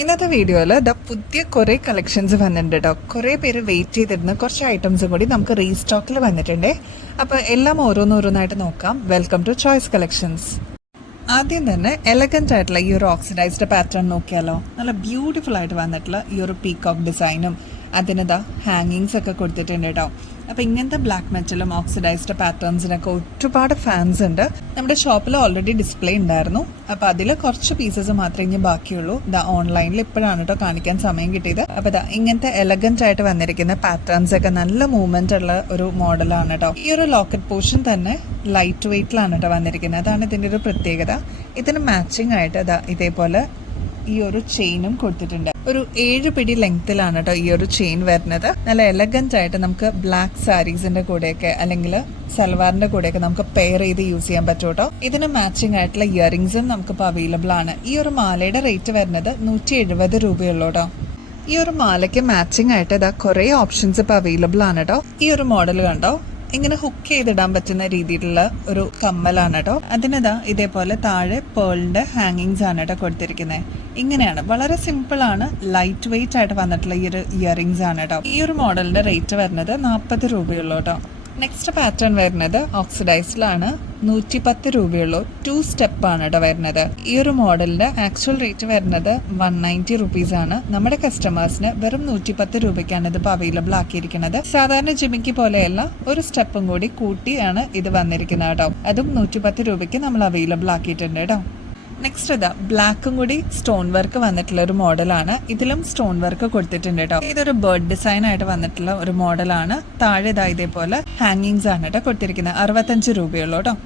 ഇന്നത്തെ വീഡിയോയിൽ പുതിയ കുറേ കളക്ഷൻസ് വന്നിട്ടുണ്ട് കേട്ടോ. കുറേ പേര് വെയിറ്റ് ചെയ്തിരുന്ന കുറച്ച് ഐറ്റംസും കൂടി നമുക്ക് റീസ്റ്റോക്കിൽ വന്നിട്ടുണ്ട്. അപ്പോൾ എല്ലാം ഓരോന്നോരോന്നായിട്ട് നോക്കാം. Welcome to choice collections. ആദ്യം തന്നെ എലഗൻ്റ് ആയിട്ടുള്ള ഈ ഒരു ഓക്സിഡൈസ്ഡ് പാറ്റേൺ നോക്കിയാലോ. നല്ല ബ്യൂട്ടിഫുൾ ആയിട്ട് വന്നിട്ടുള്ള ഈ ഒരു പീകോക്ക് ഡിസൈനും അതിനിതാ ഹാങ്ങിങ്സ് ഒക്കെ കൊടുത്തിട്ടുണ്ട് കേട്ടോ. അപ്പോൾ ഇങ്ങനത്തെ ബ്ലാക്ക് മെറ്റലും ഓക്സിഡൈസ്ഡ് പാറ്റേൺസിനൊക്കെ ഒരുപാട് ഫാൻസ് ഉണ്ട്. നമ്മുടെ ഷോപ്പിൽ ഓൾറെഡി ഡിസ്പ്ലേ ഉണ്ടായിരുന്നു. അപ്പോൾ അതിൽ കുറച്ച് പീസസ് മാത്രമേ ഇനി ബാക്കിയുള്ളൂ. ഓൺലൈനിൽ ഇപ്പോഴാണ് കേട്ടോ കാണിക്കാൻ സമയം കിട്ടിയത്. അപ്പോൾ ഇങ്ങനത്തെ എലഗൻ്റ് ആയിട്ട് വന്നിരിക്കുന്ന പാറ്റേൺസ് ഒക്കെ നല്ല മൂവ്മെന്റ് ഉള്ള ഒരു മോഡലാണ് കേട്ടോ. ഈ ഒരു ലോക്കറ്റ് പോർഷൻ തന്നെ ലൈറ്റ് വെയിറ്റിലാണ് കേട്ടോ വന്നിരിക്കുന്നത്. അതാണ് ഇതിൻ്റെ ഒരു പ്രത്യേകത. ഇതിന് മാച്ചിങ് ആയിട്ട് ഇതേപോലെ ഈ ഒരു ചെയിനും കൊടുത്തിട്ടുണ്ട്. ഒരു 7 പിടി ലെങ്ത്തിലാണ് കേട്ടോ ഈ ഒരു ചെയിൻ വരുന്നത്. നല്ല എലഗന്റ് ആയിട്ട് നമുക്ക് ബ്ലാക്ക് സാരീസിന്റെ കൂടെയൊക്കെ അല്ലെങ്കിൽ സൽവാറിന്റെ കൂടെയൊക്കെ നമുക്ക് പെയർ ചെയ്ത് യൂസ് ചെയ്യാൻ പറ്റും കേട്ടോ. ഇതിന് മാച്ചിങ് ആയിട്ടുള്ള ഇയറിംഗ്സും നമുക്കിപ്പോൾ അവൈലബിൾ ആണ്. ഈ ഒരു മാലയുടെ റേറ്റ് വരുന്നത് 170 രൂപയുള്ളൂ കേട്ടോ. ഈ ഒരു മാലയ്ക്ക് മാച്ചിങ് ആയിട്ട് കുറേ ഓപ്ഷൻസ് ഇപ്പോൾ അവൈലബിൾ ആണ് കേട്ടോ. ഈ ഒരു മോഡൽ കണ്ടോ, ഇങ്ങനെ ഹുക്ക് ചെയ്തിടാൻ പറ്റുന്ന രീതിയിലുള്ള ഒരു കമ്മലാണ് കേട്ടോ. ഇതേപോലെ താഴെ പേളിന്റെ ഹാങ്ങിങ്സ് ആണ് കേട്ടോ കൊടുത്തിരിക്കുന്നത്. ഇങ്ങനെയാണ്, വളരെ സിമ്പിൾ ആണ്, ലൈറ്റ് വെയിറ്റ് ആയിട്ട് വന്നിട്ടുള്ള ഈ ഒരു ഇയറിംഗ്സ് ആണ് കേട്ടോ. ഈ ഒരു മോഡലിന്റെ റേറ്റ് വരുന്നത് 40 രൂപയുള്ളൂ കേട്ടോ. നെക്സ്റ്റ് പാറ്റേൺ വരുന്നത് ഓക്സിഡൈസിലാണ്, 110 രൂപയുള്ളൂ. 2 സ്റ്റെപ്പ് ആണ് കേട്ടോ വരുന്നത്. ഈ ഒരു മോഡലിന്റെ ആക്ച്വൽ റേറ്റ് വരുന്നത് 190 റുപ്പീസ് ആണ്. നമ്മുടെ കസ്റ്റമേഴ്സിന് വെറും 110 രൂപയ്ക്കാണ് ഇതിപ്പോൾ അവൈലബിൾ ആക്കിയിരിക്കുന്നത്. സാധാരണ ജിമിക്ക് പോലെയല്ല, ഒരു സ്റ്റെപ്പും കൂടി കൂട്ടിയാണ് ഇത് വന്നിരിക്കുന്നത് കേട്ടോ. അതും 110 രൂപയ്ക്ക് നമ്മൾ അവൈലബിൾ ആക്കിയിട്ടുണ്ട് കേട്ടോ. നെക്സ്റ്റ് ബ്ലാക്കും കൂടി സ്റ്റോൺ വർക്ക് വന്നിട്ടുള്ള ഒരു മോഡലാണ്. ഇതിലും സ്റ്റോൺ വർക്ക് കൊടുത്തിട്ടുണ്ട് കേട്ടോ. ഇതൊരു ബേർഡ് ഡിസൈൻ ആയിട്ട് വന്നിട്ടുള്ള ഒരു മോഡലാണ്. താഴെ ഇതേപോലെ ഹാങ്ങിങ്സ് ആണ് കേട്ടോ കൊടുത്തിരിക്കുന്നത്. 65 രൂപയുള്ളൂ കേട്ടോ.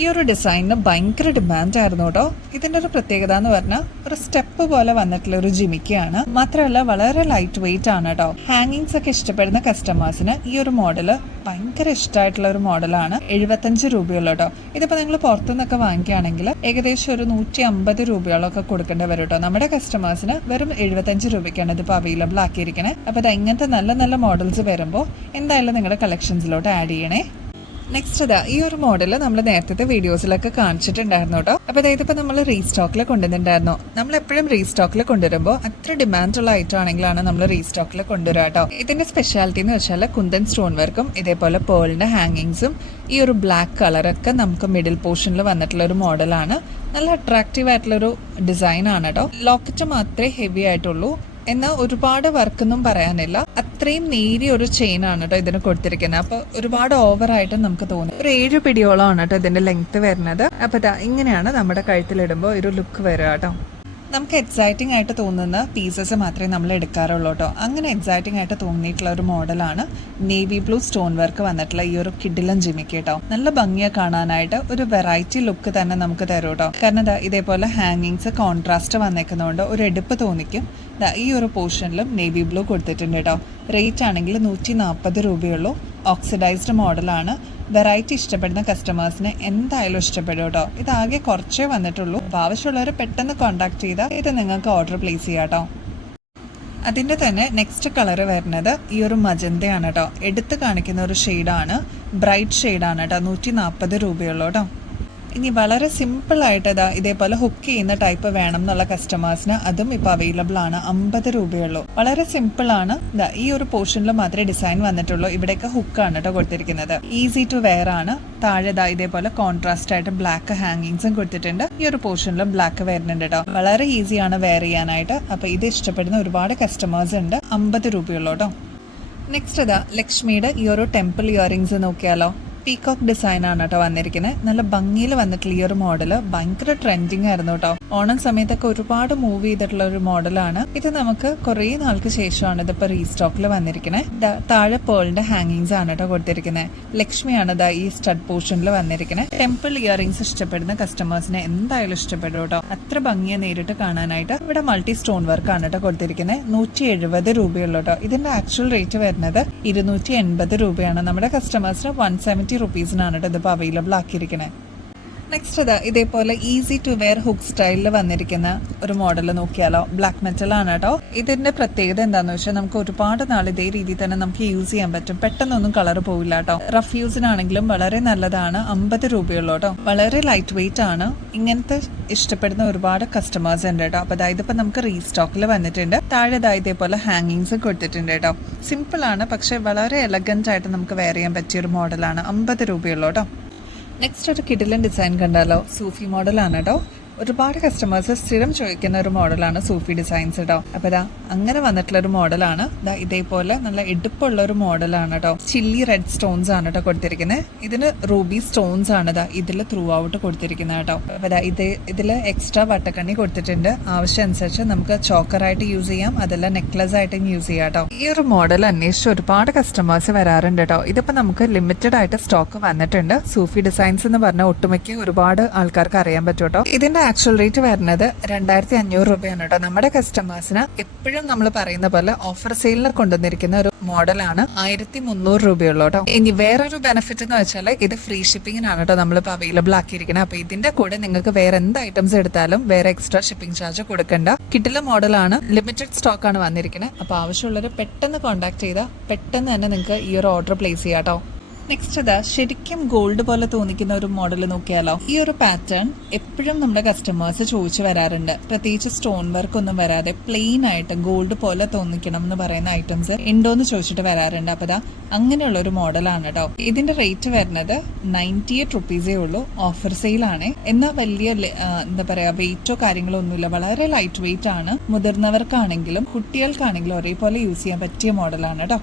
ഈ ഒരു ഡിസൈനിന് ഭയങ്കര ഡിമാൻഡ് ആയിരുന്നു കേട്ടോ. ഇതിന്റെ ഒരു പ്രത്യേകത എന്ന് പറഞ്ഞാൽ ഒരു സ്റ്റെപ്പ് പോലെ വന്നിട്ടുള്ള ഒരു ജിമിക്കാണ്. മാത്രമല്ല വളരെ ലൈറ്റ് വെയിറ്റ് ആണ് കേട്ടോ. ഹാങ്ങിങ്സ് ഒക്കെ ഇഷ്ടപ്പെടുന്ന കസ്റ്റമേഴ്സിന് ഈ ഒരു മോഡല് ഭയങ്കര ഇഷ്ടമായിട്ടുള്ള ഒരു മോഡലാണ്. 75 രൂപയുള്ളൂ കേട്ടോ. ഇതിപ്പോൾ നിങ്ങൾ പുറത്തുനിന്നൊക്കെ വാങ്ങിക്കുകയാണെങ്കിൽ ഏകദേശം ഒരു 150 രൂപയോളൊക്കെ കൊടുക്കേണ്ടി വരും കേട്ടോ. നമ്മുടെ കസ്റ്റമേഴ്സിന് വെറും 75 രൂപയ്ക്കാണ് ഇതിപ്പോൾ അവൈലബിൾ ആക്കിയിരിക്കണേ. അപ്പോൾ ഇങ്ങനത്തെ നല്ല നല്ല മോഡൽസ് വരുമ്പോൾ എന്തായാലും നിങ്ങളുടെ കളക്ഷൻസിലോട്ട് ആഡ് ചെയ്യണേ. നെക്സ്റ്റ് ഈ ഒരു മോഡൽ നമ്മൾ നേരത്തെ വീഡിയോസിലൊക്കെ കാണിച്ചിട്ടുണ്ടായിരുന്നു കേട്ടോ. അപ്പോൾ ഇതിപ്പോൾ നമ്മൾ റീസ്റ്റോക്കിൽ കൊണ്ടുവന്നിട്ടുണ്ടായിരുന്നു. നമ്മൾ എപ്പോഴും റീസ്റ്റോക്കിൽ കൊണ്ടുവരുമ്പോൾ അത്ര ഡിമാൻഡുള്ള ഐറ്റം ആണെങ്കിലാണ് നമ്മൾ റീസ്റ്റോക്കിൽ കൊണ്ടുവരിക കേട്ടോ. ഇതിന്റെ സ്പെഷ്യാലിറ്റി എന്ന് വെച്ചാൽ കുന്തൻ സ്റ്റോൺ വർക്കും ഇതേപോലെ പേളിന്റെ ഹാങ്ങിങ്സും ഈ ഒരു ബ്ലാക്ക് കളറൊക്കെ നമുക്ക് മിഡിൽ പോർഷനിൽ വന്നിട്ടുള്ള ഒരു മോഡലാണ്. നല്ല അട്രാക്റ്റീവ് ആയിട്ടുള്ളൊരു ഡിസൈൻ ആണ് കേട്ടോ. ലോക്കറ്റ് മാത്രമേ ഹെവി ആയിട്ടുള്ളൂ, എന്നാൽ ഒരുപാട് വർക്കൊന്നും പറയാനില്ല. അത്രയും നേരിയ ഒരു ചെയിൻ ആണ് കേട്ടോ ഇതിന് കൊടുത്തിരിക്കുന്നത്. അപ്പൊ ഒരുപാട് ഓവറായിട്ട് നമുക്ക് തോന്നും. ഒരു 7 പിടിയോളമാണ് കേട്ടോ ഇതിന്റെ ലെങ്ത് വരുന്നത്. അപ്പൊ ഇങ്ങനെയാണ് നമ്മുടെ കഴുത്തിലിടുമ്പോൾ ഒരു ലുക്ക് വരിക കേട്ടോ. നമുക്ക് എക്സൈറ്റിംഗ് ആയിട്ട് തോന്നുന്ന പീസസ് മാത്രമേ നമ്മൾ എടുക്കാറുള്ളൂ കേട്ടോ. അങ്ങനെ എക്സൈറ്റിംഗ് ആയിട്ട് തോന്നിയിട്ടുള്ള ഒരു മോഡലാണ് നേവി ബ്ലൂ സ്റ്റോൺ വർക്ക് വന്നിട്ടുള്ള ഈ ഒരു കിഡിലൻ ജിമിക്ക് കേട്ടോ. നല്ല ഭംഗിയെ കാണാനായിട്ട് ഒരു വെറൈറ്റി ലുക്ക് തന്നെ നമുക്ക് തരും കേട്ടോ. കാരണം ഇതേപോലെ ഹാങ്ങിങ്സ് കോൺട്രാസ്റ്റ് വന്നേക്കുന്നതുകൊണ്ട് ഒരു എടുപ്പ് തോന്നിക്കും. ഈ ഒരു പോർഷനിലും നേവി ബ്ലൂ കൊടുത്തിട്ടുണ്ട് കേട്ടോ. റേറ്റ് ആണെങ്കിൽ 140 രൂപയുള്ളൂ. ഓക്സിഡൈസ്ഡ് മോഡലാണ്. വെറൈറ്റി ഇഷ്ടപ്പെടുന്ന കസ്റ്റമേഴ്സിന് എന്തായാലും ഇഷ്ടപ്പെടും കേട്ടോ. ഇതാകെ കുറച്ചേ വന്നിട്ടുള്ളൂ. അപ്പോൾ ആവശ്യമുള്ളവർ പെട്ടെന്ന് കോൺടാക്ട് ചെയ്താൽ ഇത് നിങ്ങൾക്ക് ഓർഡർ പ്ലേസ് ചെയ്യാം കേട്ടോ. അതിൻ്റെ തന്നെ നെക്സ്റ്റ് കളർ വരുന്നത് ഈ ഒരു മജന്തയാണ് കേട്ടോ. എടുത്ത് കാണിക്കുന്ന ഒരു ഷെയ്ഡാണ്, ബ്രൈറ്റ് ഷെയ്ഡാണ് കേട്ടോ. 140 രൂപയുള്ളൂ കേട്ടോ. ഇനി വളരെ സിമ്പിൾ ആയിട്ട് ഇതേപോലെ ഹുക്ക് ചെയ്യുന്ന ടൈപ്പ് വേണം എന്നുള്ള കസ്റ്റമേഴ്സിന് അതും ഇപ്പോൾ അവൈലബിൾ ആണ്. 50 രൂപയുള്ളൂ. വളരെ സിമ്പിൾ ആണ്. ഈ ഒരു പോർഷനിൽ മാത്രമേ ഡിസൈൻ വന്നിട്ടുള്ളൂ. ഇവിടെയൊക്കെ ഹുക്കാണ് കേട്ടോ കൊടുത്തിരിക്കുന്നത്. ഈസി ടു വെയർ ആണ്. താഴെ ഇതേപോലെ കോൺട്രാസ്റ്റ് ആയിട്ട് ബ്ലാക്ക് ഹാങ്ങിങ്സും കൊടുത്തിട്ടുണ്ട്. ഈ ഒരു പോർഷനിൽ ബ്ലാക്ക് വരുന്നുണ്ട് കേട്ടോ. വളരെ ഈസിയാണ് വെയർ ചെയ്യാനായിട്ട്. അപ്പോൾ ഇത് ഇഷ്ടപ്പെടുന്ന ഒരുപാട് കസ്റ്റമേഴ്സ് ഉണ്ട്. 50 രൂപയുള്ളൂ കേട്ടോ. നെക്സ്റ്റ് ലക്ഷ്മിയുടെ ഈ ഒരു ടെമ്പിൾ ഇയറിംഗ്സ് നോക്കിയാലോ. പീകോക്ക് ഡിസൈൻ ആണ് കേട്ടോ വന്നിരിക്കുന്നത്. നല്ല ഭംഗിയിൽ വന്നിട്ടുള്ള ഈ ഒരു മോഡല് ഭയങ്കര ട്രെൻഡിങ് ആയിരുന്നു കേട്ടോ. ഓണം സമയത്തൊക്കെ ഒരുപാട് മൂവ് ചെയ്തിട്ടുള്ള ഒരു മോഡലാണ്. ഇത് നമുക്ക് കുറേ നാൾക്ക് ശേഷമാണ് ഇതിപ്പോൾ റീസ്റ്റോക്കിൽ വന്നിരിക്കുന്നത്. താഴെ പേളിന്റെ ഹാങ്ങിങ്സ് ആണ് കേട്ടോ കൊടുത്തിരിക്കുന്നത്. ലക്ഷ്മിയാണ് ഈ സ്റ്റഡ് പോർഷനിൽ വന്നിരിക്കുന്നത്. ടെമ്പിൾ ഇയറിംഗ്സ് ഇഷ്ടപ്പെടുന്ന കസ്റ്റമേഴ്സിനെ എന്തായാലും ഇഷ്ടപ്പെടും കേട്ടോ. അത്ര ഭംഗിയെ നേരിട്ട് കാണാനായിട്ട്. ഇവിടെ മൾട്ടി സ്റ്റോൺ വർക്ക് ആണ് കേട്ടോ കൊടുത്തിരിക്കുന്നത്. 170 രൂപയുള്ളൂ കേട്ടോ. ഇതിന്റെ ആക്ച്വൽ റേറ്റ് വരുന്നത് 280 രൂപയാണ്. നമ്മുടെ കസ്റ്റമേഴ്സിന് 170 റുപ്പീസിനാണ് കേട്ടോ ഇതിപ്പോൾ അവൈലബിൾ ആക്കിയിരിക്കുന്നത്. നെക്സ്റ്റ് ഇതേപോലെ ഈസി ടു വെയർ ഹുക്ക് സ്റ്റൈലിൽ വന്നിരിക്കുന്ന ഒരു മോഡൽ നോക്കിയാലോ. ബ്ലാക്ക് മെറ്റൽ ആണ് കേട്ടോ. ഇതിന്റെ പ്രത്യേകത എന്താണെന്ന് വെച്ചാൽ നമുക്ക് ഒരുപാട് നാൾ ഇതേ രീതിയിൽ തന്നെ നമുക്ക് യൂസ് ചെയ്യാൻ പറ്റും. പെട്ടെന്നൊന്നും കളർ പോവില്ല കേട്ടോ. റഫ് യൂസിനാണെങ്കിലും വളരെ നല്ലതാണ്. 50 രൂപയുള്ളൂ കേട്ടോ. വളരെ ലൈറ്റ് വെയിറ്റ് ആണ്. ഇങ്ങനത്തെ ഇഷ്ടപ്പെടുന്ന ഒരുപാട് കസ്റ്റമേഴ്സ് ഉണ്ട് കേട്ടോ. അപ്പൊ അതായത് ഇപ്പൊ നമുക്ക് റീസ്റ്റോക്കിൽ വന്നിട്ടുണ്ട്. താഴെ ഇതേപോലെ ഹാങ്ങിങ്സ് കൊടുത്തിട്ടുണ്ട് കേട്ടോ. സിമ്പിൾ ആണ്, പക്ഷെ വളരെ എലഗന്റ് ആയിട്ട് നമുക്ക് വെയർ ചെയ്യാൻ പറ്റിയ ഒരു മോഡലാണ്. 50 രൂപയുള്ളൂ കേട്ടോ. നെക്സ്റ്റ് ഒരു കിഡിലൻ ഡിസൈൻ കണ്ടാലോ. സൂഫി മോഡലാണ് കേട്ടോ. ഒരുപാട് കസ്റ്റമേഴ്സ് സ്ഥിരം ചോദിക്കുന്ന ഒരു മോഡലാണ് സൂഫി ഡിസൈൻസ് കേട്ടോ. അപ്പോൾ അങ്ങനെ വന്നിട്ടുള്ള ഒരു മോഡലാണ്. ഇതേപോലെ നല്ല എടുപ്പുള്ള ഒരു മോഡലാണ് കേട്ടോ. ചില്ലി റെഡ് സ്റ്റോൺസ് ആണ് കേട്ടോ കൊടുത്തിരിക്കുന്നത്. ഇതിന് റൂബി സ്റ്റോൺസ് ആണ് ഇതിൽ ത്രൂ ഔട്ട് കൊടുത്തിരിക്കുന്നത് കേട്ടോ. അപ്പോൾ ഇതിൽ എക്സ്ട്രാ വട്ടക്കണ്ണി കൊടുത്തിട്ടുണ്ട്. ആവശ്യം അനുസരിച്ച് നമുക്ക് ചോക്കറായിട്ട് യൂസ് ചെയ്യാം, അതല്ല നെക്ലസ് ആയിട്ടും യൂസ് ചെയ്യാം കേട്ടോ. ഈ ഒരു മോഡൽ അന്വേഷിച്ച് ഒരുപാട് കസ്റ്റമേഴ്സ് വരാറുണ്ട് കേട്ടോ. ഇതിപ്പോൾ നമുക്ക് ലിമിറ്റഡ് ആയിട്ട് സ്റ്റോക്ക് വന്നിട്ടുണ്ട്. സൂഫി ഡിസൈൻസ് എന്ന് പറഞ്ഞ ഒട്ടുമിക്ക ഒരുപാട് ആൾക്കാർക്ക് അറിയാൻ പറ്റും കേട്ടോ. ഇതിന്റെ ആക്ച്വൽ റേറ്റ് വരുന്നത് 2500 രൂപയാണ് കേട്ടോ. നമ്മുടെ കസ്റ്റമേഴ്സിന് എപ്പോഴും നമ്മൾ പറയുന്ന പോലെ ഓഫർ സെയിലിന് കൊണ്ടുവന്നിരിക്കുന്ന ഒരു മോഡലാണ്. 1300 രൂപയുള്ളൂ കേട്ടോ. ഇനി വേറൊരു ബെനിഫിറ്റ് എന്ന് വെച്ചാൽ ഇത് ഫ്രീ ഷിപ്പിങ്ങിനാണ് കേട്ടോ നമ്മളിപ്പോൾ അവൈലബിൾ ആക്കിയിരിക്കുന്നത്. അപ്പൊ ഇതിന്റെ കൂടെ നിങ്ങൾക്ക് വേറെ എന്ത് ഐറ്റംസ് എടുത്താലും വേറെ എക്സ്ട്രാ ഷിപ്പിംഗ് ചാർജ് കൊടുക്കണ്ട. കിട്ടില്ല മോഡലാണ്. ലിമിറ്റഡ് സ്റ്റോക്ക് ആണ് വന്നിരിക്കുന്നത്. അപ്പൊ ആവശ്യമുള്ളവർ പെട്ടെന്ന് കോൺടാക്ട് ചെയ്താൽ പെട്ടെന്ന് തന്നെ നിങ്ങൾക്ക് ഈ ഒരു ഓർഡർ പ്ലേസ് ചെയ്യാം കേട്ടോ. നെക്സ്റ്റ് ശരിക്കും ഗോൾഡ് പോലെ തോന്നിക്കുന്ന ഒരു മോഡൽ നോക്കിയാലോ. ഈ ഒരു പാറ്റേൺ എപ്പോഴും നമ്മുടെ കസ്റ്റമേഴ്സ് ചോദിച്ചു വരാറുണ്ട്. പ്രത്യേകിച്ച് സ്റ്റോൺ വർക്ക് ഒന്നും വരാതെ പ്ലെയിൻ ആയിട്ട് ഗോൾഡ് പോലെ തോന്നിക്കണം എന്ന് പറയുന്ന ഐറ്റംസ് ഉണ്ടോന്ന് ചോദിച്ചിട്ട് വരാറുണ്ട്. അപ്പൊ അങ്ങനെയുള്ള ഒരു മോഡലാണ് കേട്ടോ. ഇതിന്റെ റേറ്റ് വരുന്നത് 98 റുപ്പീസേ ഉള്ളൂ. ഓഫർ സെയിലാണ്. എന്നാൽ വലിയ എന്താ പറയാ വെയിറ്റോ കാര്യങ്ങളോ ഒന്നുമില്ല. വളരെ ലൈറ്റ് വെയിറ്റ് ആണ്. മുതിർന്നവർക്കാണെങ്കിലും കുട്ടികൾക്കാണെങ്കിലും ഒരേപോലെ യൂസ് ചെയ്യാൻ പറ്റിയ മോഡലാണ് കേട്ടോ.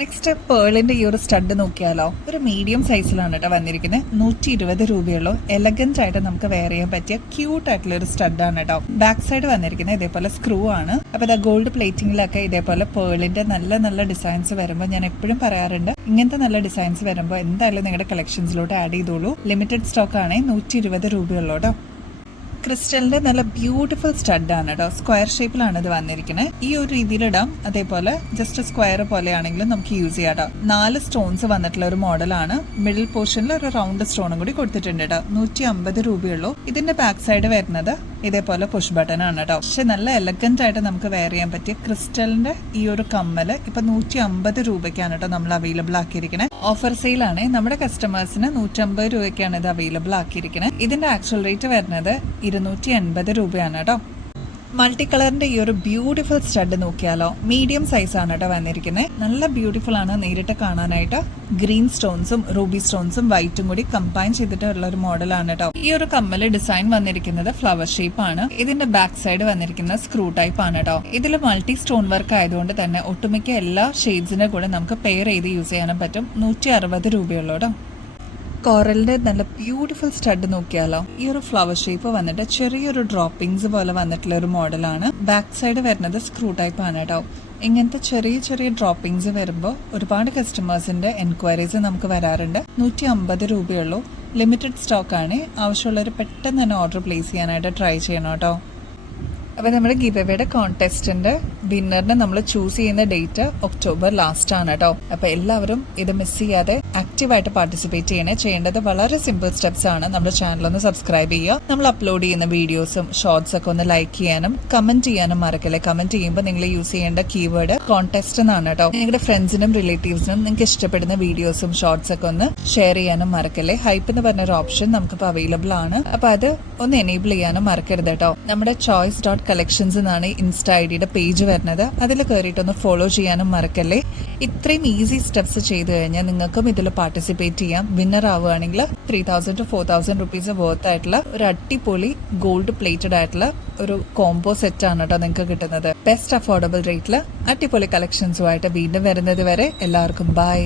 നെക്സ്റ്റ് പേളിന്റെ ഈ ഒരു സ്റ്റഡ് നോക്കിയാലോ. ഒരു മീഡിയം സൈസിലാണ് കേട്ടോ വന്നിരിക്കുന്നത്. 120 രൂപയുള്ളൂ. എലഗന്റ് ആയിട്ട് നമുക്ക് വെയർ ചെയ്യാൻ പറ്റിയ ക്യൂട്ട് ആയിട്ടുള്ള ഒരു സ്റ്റഡാണ് കേട്ടോ. ബാക്ക് സൈഡ് വന്നിരിക്കുന്നത് ഇതേപോലെ സ്ക്രൂ ആണ്. അപ്പൊ ഗോൾഡ് പ്ലേറ്റിംഗിലൊക്കെ ഇതേപോലെ പേളിന്റെ നല്ല നല്ല ഡിസൈൻസ് വരുമ്പോൾ ഞാൻ എപ്പോഴും പറയാറുണ്ട്, ഇങ്ങനത്തെ നല്ല ഡിസൈൻസ് വരുമ്പോൾ എന്തായാലും നിങ്ങളുടെ കളക്ഷൻസിലോട്ട് ആഡ് ചെയ്തോളൂ. ലിമിറ്റഡ് സ്റ്റോക്ക് ആണ്. 120 രൂപയുള്ളൂ കേട്ടോ. ക്രിസ്റ്റലിന്റെ നല്ല ബ്യൂട്ടിഫുൾ സ്റ്റഡ് ആണ് കേട്ടോ. സ്ക്വയർ ഷേപ്പിലാണ് ഇത് വന്നിരിക്കുന്നത്. ഈ ഒരു രീതിയിൽ ഇടാം, അതേപോലെ ജസ്റ്റ് സ്ക്വയർ പോലെയാണെങ്കിലും നമുക്ക് യൂസ് ചെയ്യാം കേട്ടോ. 4 സ്റ്റോൺസ് വന്നിട്ടുള്ള ഒരു മോഡലാണ്. മിഡിൽ പോർഷനിൽ ഒരു റൗണ്ട് സ്റ്റോണും കൂടി കൊടുത്തിട്ടുണ്ട് കേട്ടോ. 150 രൂപയുള്ളൂ. ഇതിന്റെ ബാക്ക് സൈഡ് വരുന്നത് ഇതേപോലെ പുഷ് ബട്ടൺ ആണ് കേട്ടോ. പക്ഷെ നല്ല എലഗന്റ് ആയിട്ട് നമുക്ക് വെയർ ചെയ്യാൻ പറ്റിയ ക്രിസ്റ്റലിന്റെ ഈ ഒരു കമ്മല് ഇപ്പൊ 150 രൂപയ്ക്കാണ് കേട്ടോ നമ്മൾ അവൈലബിൾ ആക്കിയിരിക്കുന്നത്. ഓഫർ സെയിലാണ്. നമ്മുടെ കസ്റ്റമേഴ്സിന് 150 രൂപയ്ക്കാണ് ഇത് അവൈലബിൾ ആക്കിയിരിക്കുന്നത്. ഇതിന്റെ ആക്ച്വൽ റേറ്റ് വരുന്നത് 280 രൂപയാണ് കേട്ടോ. മൾട്ടി കളറിന്റെ ഈ ഒരു ബ്യൂട്ടിഫുൾ സ്റ്റഡ് നോക്കിയാലോ. മീഡിയം സൈസ് ആണ് കേട്ടോ വന്നിരിക്കുന്നത്. നല്ല ബ്യൂട്ടിഫുൾ ആണ് നേരിട്ട് കാണാനായിട്ട്. ഗ്രീൻ സ്റ്റോൺസും റൂബി സ്റ്റോൺസും വൈറ്റും കൂടി കമ്പൈൻ ചെയ്തിട്ടുള്ള ഒരു മോഡലാണ് കേട്ടോ. ഈ ഒരു കമ്മല് ഡിസൈൻ വന്നിരിക്കുന്നത് ഫ്ലവർ ഷേപ്പ് ആണ്. ഇതിന്റെ ബാക്ക് സൈഡ് വന്നിരിക്കുന്നത് സ്ക്രൂ ടൈപ്പ് ആണ് കേട്ടോ. ഇതിൽ മൾട്ടി സ്റ്റോൺ വർക്ക് ആയതുകൊണ്ട് തന്നെ ഒട്ടുമിക്ക എല്ലാ ഷെയ്ഡ്സിന്റെ കൂടെ നമുക്ക് പെയർ ചെയ്ത് യൂസ് ചെയ്യാനും പറ്റും. 160 രൂപയുള്ളൂ കേട്ടോ. കോറലിന്റെ നല്ല ബ്യൂട്ടിഫുൾ സ്റ്റഡ് നോക്കിയാലോ. ഈ ഒരു ഫ്ലവർ ഷേപ്പ് വന്നിട്ട് ചെറിയൊരു ഡ്രോപ്പിംഗ്സ് പോലെ വന്നിട്ടുള്ള ഒരു മോഡലാണ്. ബാക്ക് സൈഡ് വരുന്നത് സ്ക്രൂ ടൈപ്പ് ആണ് കേട്ടോ. ഇങ്ങനത്തെ ചെറിയ ചെറിയ ഡ്രോപ്പിംഗ്സ് വരുമ്പോൾ ഒരുപാട് കസ്റ്റമേഴ്സിന്റെ എൻക്വയറീസ് നമുക്ക് വരാറുണ്ട്. 150 രൂപയുള്ളൂ. ലിമിറ്റഡ് സ്റ്റോക്ക് ആണ്. ആവശ്യമുള്ളവർ പെട്ടെന്ന് തന്നെ ഓർഡർ പ്ലേസ് ചെയ്യാനായിട്ട് ട്രൈ ചെയ്യണം കേട്ടോ. അപ്പോൾ നമ്മുടെ ഗിവ് അവയുടെ കോൺടെസ്റ്റിന്റെ വിന്നറിനെ നമ്മൾ ചൂസ് ചെയ്യുന്ന ഡേറ്റ് ഒക്ടോബർ ലാസ്റ്റ് ആണ് കേട്ടോ. അപ്പോൾ എല്ലാവരും ഇത് മിസ് ചെയ്യാതെ ആക്റ്റീവായിട്ട് പാർട്ടിസിപ്പേറ്റ് ചെയ്യേണ്ടത് വളരെ സിമ്പിൾ സ്റ്റെപ്സ് ആണ്. നമ്മുടെ ചാനൽ ഒന്ന് സബ്സ്ക്രൈബ് ചെയ്യുക. നമ്മൾ അപ്ലോഡ് ചെയ്യുന്ന വീഡിയോസും ഷോർട്സ് ഒക്കെ ഒന്ന് ലൈക്ക് ചെയ്യാനും കമന്റ് ചെയ്യാനും മറക്കല്ലേ. കമന്റ് ചെയ്യുമ്പോൾ നിങ്ങൾ യൂസ് ചെയ്യേണ്ട കീവേഡ് കോൺടെസ്റ്റ് എന്നാണ് കേട്ടോ. നിങ്ങളുടെ ഫ്രണ്ട്സിനും റിലേറ്റീവ്സിനും നിങ്ങൾക്ക് ഇഷ്ടപ്പെടുന്ന വീഡിയോസും ഷോർട്സ് ഒക്കെ ഒന്ന് ഷെയർ ചെയ്യാനും മറക്കല്ലേ. ഹൈപ്പ് എന്ന് പറഞ്ഞൊരു ഓപ്ഷൻ നമുക്കിപ്പോൾ അവൈലബിൾ ആണ്. അപ്പോൾ അത് ഒന്ന് എനേബിൾ ചെയ്യാനും മറക്കരുത് കേട്ടോ. നമ്മുടെ choice.collections എന്നാണ് ഇൻസ്റ്റ ഐഡിയുടെ പേജ് വരുന്നത്. അതിൽ കയറിയിട്ടൊന്ന് ഫോളോ ചെയ്യാനും മറക്കല്ലേ. ഇത്രയും ഈസി സ്റ്റെപ്സ് ചെയ്ത് കഴിഞ്ഞാൽ നിങ്ങൾക്കും ഇതിൽ പാർട്ടിസിപ്പേറ്റ് ചെയ്യാം. വിന്നർ ആവുകയാണെങ്കിൽ 3000 to 4000 റുപ്പീസ് വർത്ത് ആയിട്ടുള്ള ഒരു അടിപൊളി ഗോൾഡ് പ്ലേറ്റഡ് ആയിട്ടുള്ള ഒരു കോംബോ സെറ്റ് ആണ് കേട്ടോ നിങ്ങൾക്ക് കിട്ടുന്നത്. ബെസ്റ്റ് അഫോർഡബിൾ റേറ്റിൽ അടിപൊളി കളക്ഷൻസുമായിട്ട് വീണ്ടും വരുന്നത് വരെ എല്ലാവർക്കും ബൈ.